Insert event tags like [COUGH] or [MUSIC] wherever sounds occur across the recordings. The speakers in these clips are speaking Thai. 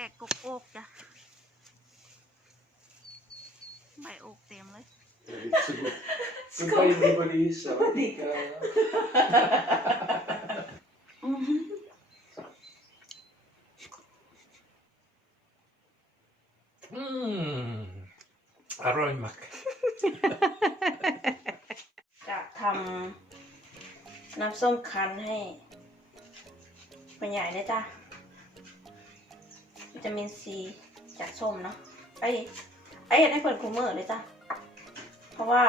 แกะกกโอกจ้ะ ใบโอกเต็มเลย Goodbye everybody, Sawadika. อืมอร่อยมาก จะทำน้ำส้มคั้นให้มันใหญ่เลยจ้ะ วิตามินซีจากส้มเนาะไอ้ไอ้เห็ดให้เปิดคูเมอร์เลยจ้ะเพราะว่า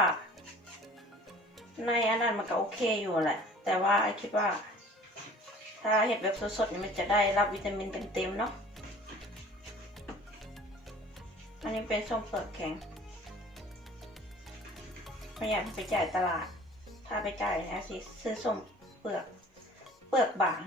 ในอันนั้นมันก็โอเคอยู่แหละ แต่ว่าไอ้คิดว่า ถ้าเห็ดแบบสดๆนี่มันจะได้รับวิตามินเต็มๆเนาะอันนี้เป็นส้มเปลือกแข็งไม่อยากไปจ่ายตลาด ถ้าไปจ่ายนะสิซื้อส้มเปลือก เปลือกบาง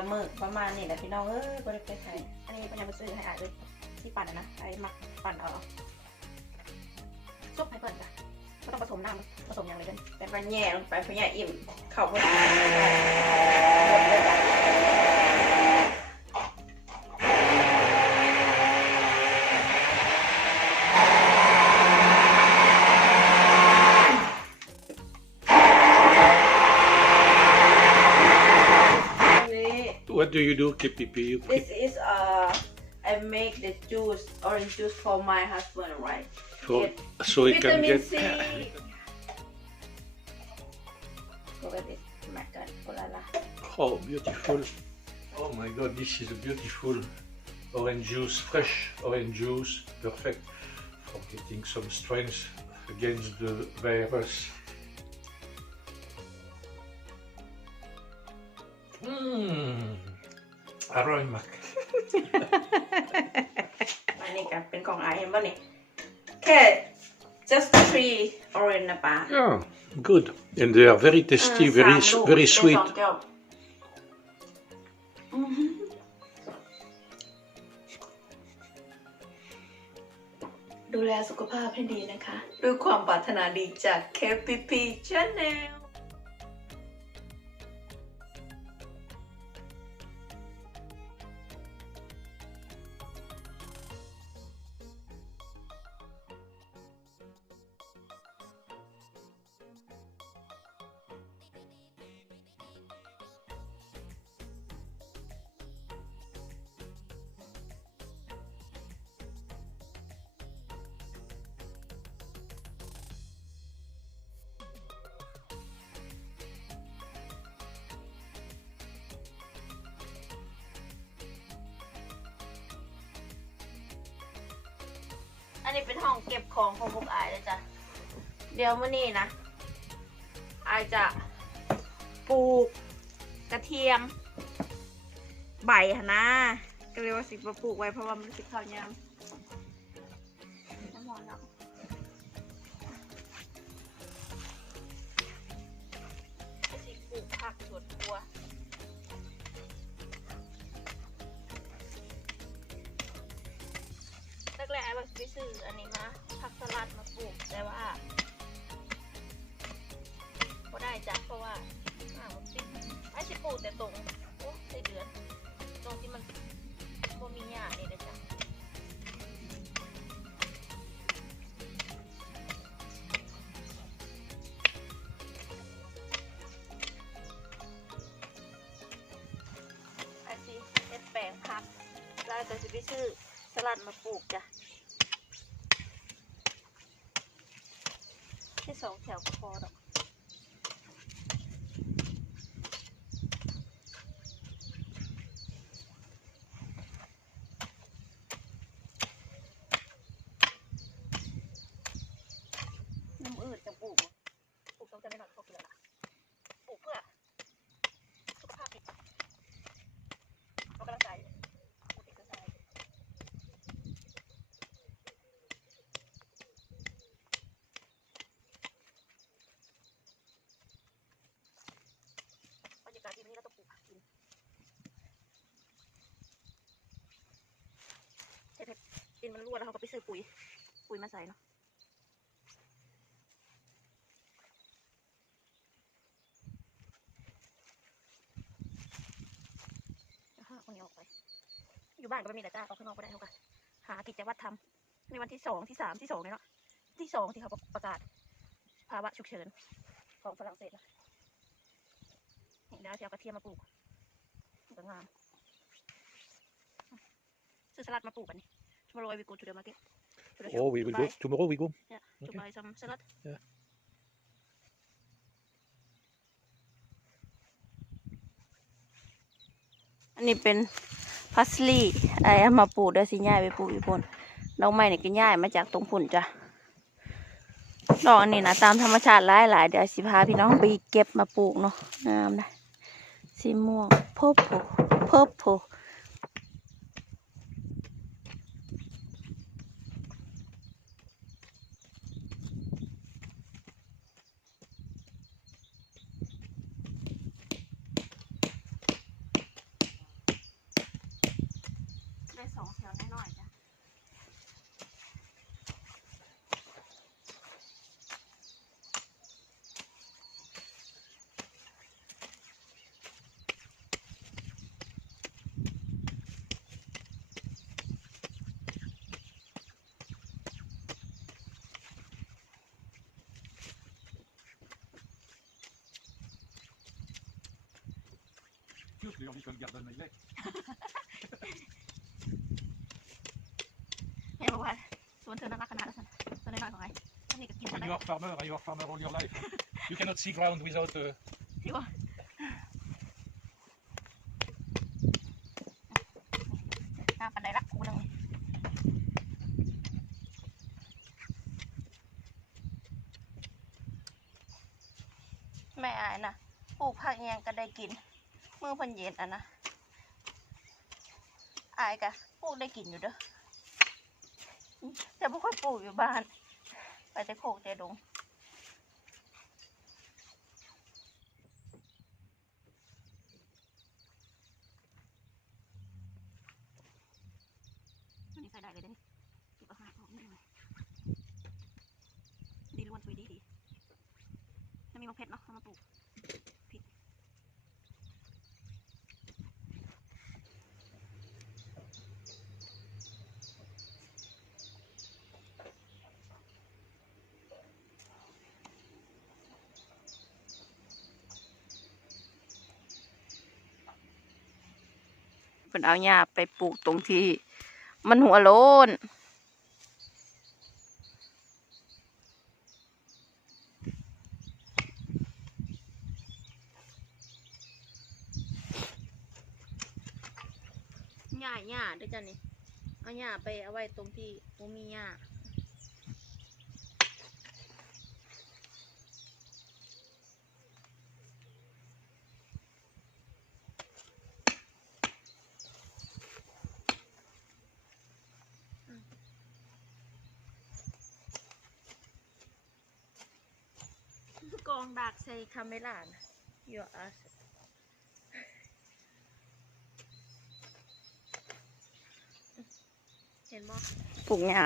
ละมือประมาณนี้แหละพี่น้องเอ้ยบริเวณไทยอันนี้พยายามไปซื้อให้อายเลยที่ปั่นนะไอ้มักปั่นเอาซุปให้เปิ่นจ้ะก็ต้องผสมน้ำผสมอย่างไรกันแต่ไปแย่ลงไปพรายาอิ่มเข่าเพื่น What do you do, KPP? You This is uh I make the juice orange juice for my husband right for, get so he can vitamin get. C Look at this macan oh la la Oh, beautiful. Oh my god, this is a beautiful orange juice, fresh orange juice, perfect for getting some strength against the virus. Mmm, อร่อยมาก อันนี้ก็เป็นของไอายเห็นป่ะนี่แค่ just three orange นะป้า Yeah, good. And they are very tasty, เออ very สามลูก very เป็น sweet. สองแก้วอื้อหือดูแลสุขภาพให้ดีนะคะ ด้วยความปรารถนาดีจาก KPP Channel นนี้เป็นห้องเก็บของของพวกอายเลยจ้ะ เดี๋ยวมื่อนี้นะอายจะปลูกกระเทียม ใบหนนะก็เลยว่าสิมาปลูกไว้เพราะว่ามันสิข้าวยามน้ำหอมเนาะสิปลูกผักสวนครัว แรกๆไอ้บักไปซื้ออันนี้มาผักสลัดมาปลูกแต่ว่าก็ได้จ้ะเพราะว่าอ่ามันปิดไอ้สิปลูกแต่ตรง ก็พอดอกน้ำอืดจะปลูกบ่ปลูกต้องจะไม่นอนเขากินแล้วล่ะปลูกเพื่อสุขภาพดีออกกำลังกายอยู่ปลูกเอ็กซ์ไซส์ นมันรั่วแล้วเขาก็ไปซื้อปุ๋ย ปุ๋ยมาใส่เนาะเอาห้าคนนี้ออกไป อยู่บ้านก็ไม่มีแต่จ้าออกข้างนอกก็ได้เขาก็หากิจวัตรทำในวันที่สองที่สามที่สองเนี่ยเนาะที่สองที่เขาประกาศ ภาวะฉุกเฉินของฝรั่งเศสนะเห็นแล้วจะเอากระเทียมมาปลูกมันก็งามซื้อสลัดมาปลูกกันนี่ tomorrow we go to the market to the shop Oh, we to will buy, go. Tomorrow we go. yeah to Okay. buy some salad Yeah. อันนี้เป็นพัสลีไอ้เอามาปลูกได้สิย่ายไปปลูกอยู่พนดอกไม้นี่ก็ย่ายมาจากตรงพุ่นจ้ะ ดอกอันนี้นะตามธรรมชาติหลายหลายๆเดี๋ยวสิพาพี่น้องไปเก็บมาปลูกเนาะงามนะสีม่วงพบโพพบโพ แถวน้อยจ้ะเชื่อเสียงมีคนอยากเดินไมเล่บอก ว่าสวนเธอน่ารักขนาดนั้นสวนน้อยๆของไอ้อันนี้ก็กิน When ได้ you are farmer, you are farmer all your life. You cannot see ground without. Uh, ที่ว่าหน้าปันไดละคูนึงแม่อายนะปลูกผักอิหยังก็ได้กินมือเพันเย็นอะนะอายกะปลูกได้กินอยู่เด้อ แต่ค่อยปลูกอยู่บ้าน ไปแต่โคกแต่ดงนนี้ใส่ได้เลยเด้นี่ก็บอาหาออกนิดหน่อยดีล้วนสวยดีดีจะมีมะเพชรเนาะเอามาปลูก เพิ่นเอาหญ้าไปปลูกตรงที่ มันหัวโลนหญ้าหญ้าด้วยจ้ะนี่เอาหญ้าไปเอาไว้ตรงที่มีหญ้า อกองดักใส่คาเมล่านะอยู่อาสเห็นบ่ปลูกหญ้า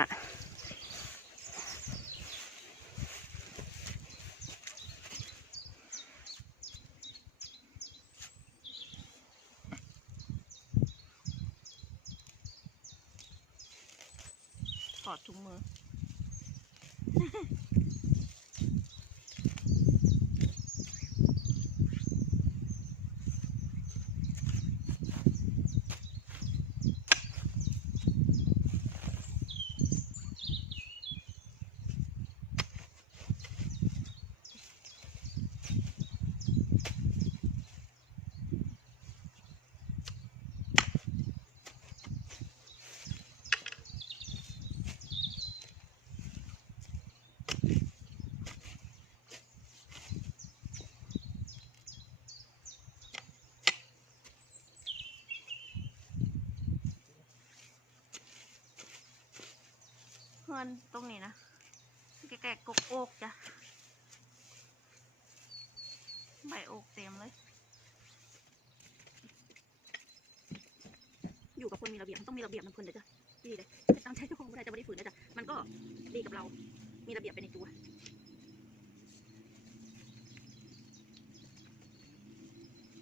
ถอดถุงมือ ฮือนตรงนี้นะแก่ๆกกโอกจ้ะ ใบโอกเต็มเลย อยู่กับคนมีระเบียบมันต้องมีระเบียบมันพื่อนเดี๋ยวจ้ะดีเลยตั้งใจเจ้าของไม่ได้จะไม่ได้ฝืนนะจ๊ะมันก็ดีกับเรา มีระเบียบไปในตัว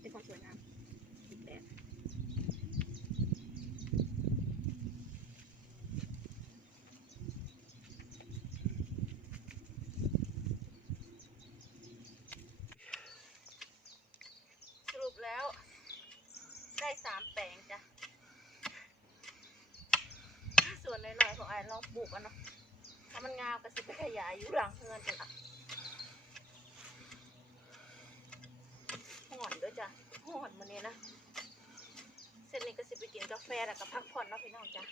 เป็นความสวยงามอีกแบบ สรุปแล้ว ได้สามแปลงจ้ะ ส่วนน้ อยๆของไอ้ลองปลูกกันเนาะถ้ามันงามก็สิไปขยายอยู่หลังเฮือนกันละห่อนด้วยจ้ะห่อนมันนี้นะ เส้นนี้ก็สิไปกินกาแฟแล้วก็พักผ่อนเนาะพี่น้องจ้ะ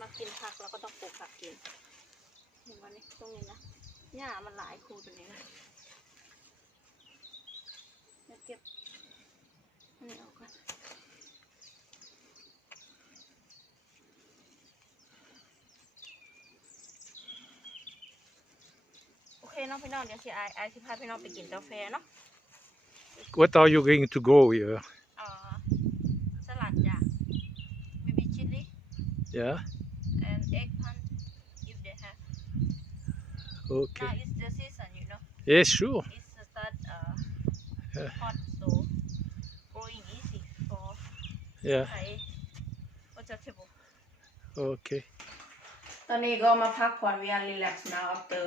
มากินผักเราก็ต้องปลูกผักกินเห็นวันนี้ตรงนี้นะหญ้ามันหลายคูตรงนี้นะเก็บ โอเคเน้องพี่น้องเดี๋ยวสิไอไอสิพาพี่น้องไปกินกาแฟเนาะ What are you going to go here? เอ่อสลัดจ้ะ maybe chili Yeah. and eggplant if they have Okay. now is the season you know Yes, sure. it's Yeah. Thai vegetable Okay. ตอนนี้ก็มาพักผ่อน we are relax now after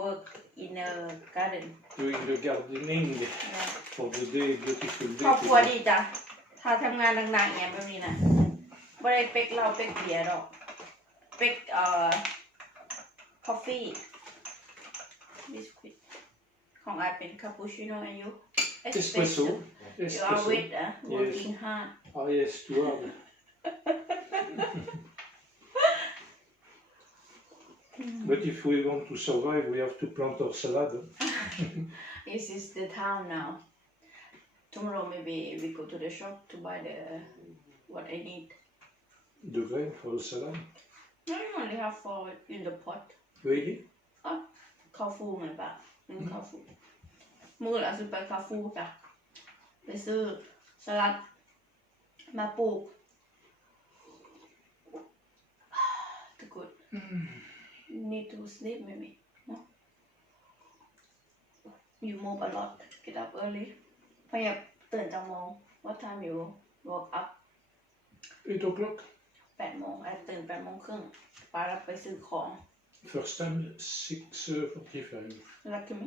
work in a garden Doing the gardening for the day, beautiful ครอบ day. ครัว today. ดีจ้ะถ้าทำงานหนักๆเนี่ยแบบนี้นะไม่ได้เป็กเหล้าเป็กเบียร์หรอกเป็กเอ่อ coffee บิสกิตของไอเป็นคาปูชิโน่อายุ Espresso. You are Espresso. with uh, working hard Ah yes, [LAUGHS] too hard. But if we want to survive, we have to plant our salad. [LAUGHS] This is the town now. Tomorrow maybe we go to the shop to buy the what I need. The grain for the salad. I only have for in the pot. Really? ข้าวฟูเหมือนปะอืมข้าวฟูมือละซื้อไปข้าวฟูจ้ะไปซื้อสลัด มาปลูก Too good need to sleep maybe no you move a lot get up early พยายามตื่นจากโมง what time you woke up Eight o'clock. แปดโมงไอ้ตื่นแปดโมงครึ่งไปแล้วไปซื้อของ First time six uh, forty-five. รักกันไหม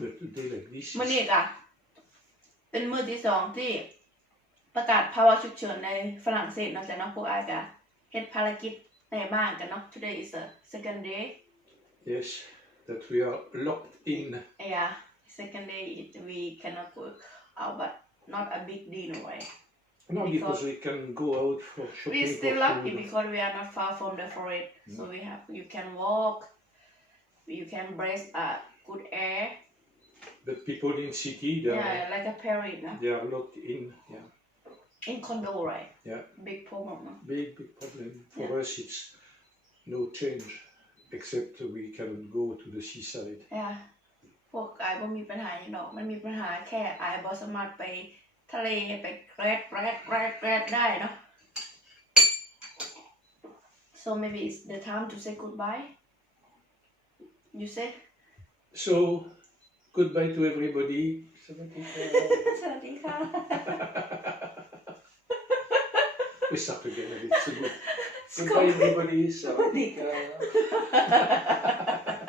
But a day like this. มื่อ is- นี้กะ เป็นมือที่สองที่ประกาศภาวะฉุกเฉินในฝรั่งเศสเนาะแต่เน้องพวกอายกะเฮ็ดภารกิจในบ้านกันเนาะ today is a second day Yes, that we are locked in. yeah second day it, we cannot go out but not a big deal right No, Because- because we can go out for we shopping still for lucky food. because we are not far from the forest so we have you can walk you can breathe a good air But people in city, they are yeah like a parrot no? they are locked in. Yeah, in condo right Yeah. big problem no? big big problem for us. It's no change, except we cannot go to the seaside. อ่ะพวกไอ้บ่มีปัญหาอย่างดอก มันมีปัญหาแค่ไอ้บ่สามารถไปทะเลไปแกรดแกรดแกรดแกรดได้เนาะ so maybe it's the time to say goodbye you say So Goodbye to everybody. We start again a bit. Goodbye everybody. [LAUGHS]